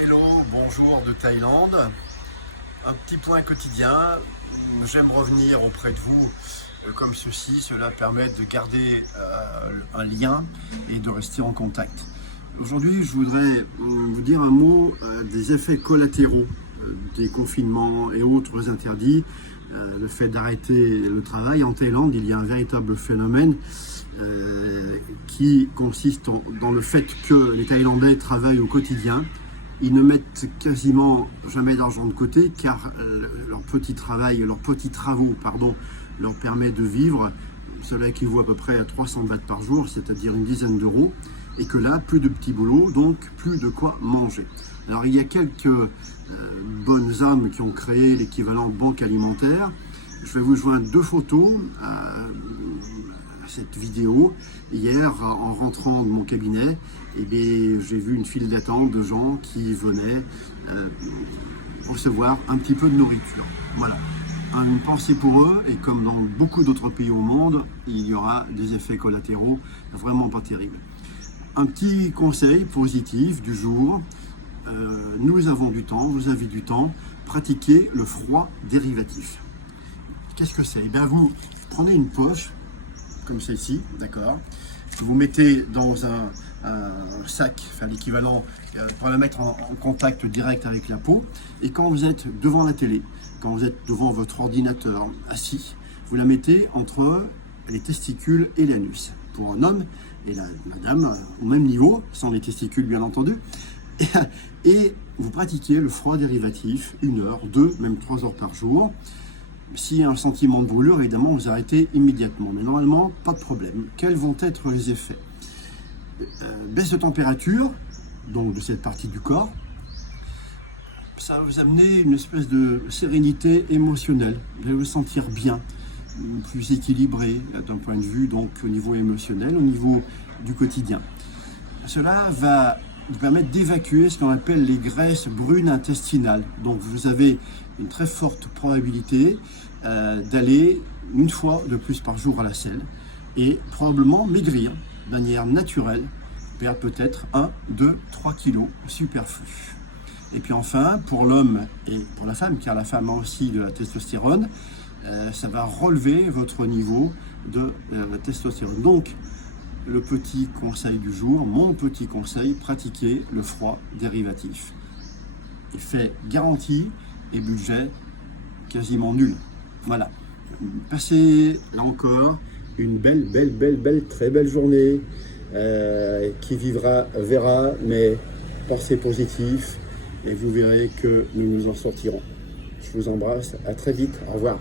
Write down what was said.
Hello, bonjour de Thaïlande. Un petit point quotidien. J'aime revenir auprès de vous comme ceci. Cela permet de garder un lien et de rester en contact. Aujourd'hui, je voudrais vous dire un mot des effets collatéraux des confinements et autres interdits. Le fait d'arrêter le travail en Thaïlande, il y a un véritable phénomène qui consiste dans le fait que les Thaïlandais travaillent au quotidien. Ils ne mettent quasiment jamais d'argent de côté car leur petit travail, leurs petits travaux, leur permet de vivre. Cela équivaut à peu près à 300 bahts par jour, c'est-à-dire une dizaine d'euros. Et que là, plus de petits boulots, donc plus de quoi manger. Alors il y a quelques bonnes âmes qui ont créé l'équivalent banque alimentaire. Je vais vous joindre deux photos à cette vidéo. Hier, en rentrant de mon cabinet, j'ai vu une file d'attente de gens qui venaient recevoir un petit peu de nourriture. Voilà. Une pensée pour eux, et comme dans beaucoup d'autres pays au monde, il y aura des effets collatéraux vraiment pas terribles. Un petit conseil positif du jour, nous avons du temps, vous avez du temps, pratiquez le froid dérivatif. Qu'est-ce que c'est? Eh bien, vous prenez une poche, comme celle-ci, d'accord? Vous mettez dans un sac, enfin l'équivalent, pour la mettre en contact direct avec la peau, et quand vous êtes devant la télé, quand vous êtes devant votre ordinateur assis, vous la mettez entre les testicules et l'anus. Pour un homme et la dame au même niveau, sans les testicules bien entendu, et vous pratiquez le froid dérivatif 1 heure, 2, même 3 heures par jour. S'il y a un sentiment de brûlure, évidemment, vous arrêtez immédiatement. Mais normalement, pas de problème. Quels vont être les effets? Baisse de température, donc de cette partie du corps. Ça va vous amener une espèce de sérénité émotionnelle. Vous allez vous sentir bien, plus équilibré d'un point de vue, donc au niveau émotionnel, au niveau du quotidien. Cela va vous permettre d'évacuer ce qu'on appelle les graisses brunes intestinales. Donc vous avez une très forte probabilité d'aller une fois de plus par jour à la selle et probablement maigrir de manière naturelle, perdre peut-être 1, 2, 3 kilos superflus. Et puis enfin, pour l'homme et pour la femme, car la femme a aussi de la testostérone, ça va relever votre niveau de testostérone. Donc, le petit conseil du jour, mon petit conseil, pratiquez le froid dérivatif. Effet garanti et budget quasiment nul. Voilà. Passez là encore une très belle journée. Qui vivra verra, mais pensez positif et vous verrez que nous nous en sortirons. Je vous embrasse, à très vite, au revoir.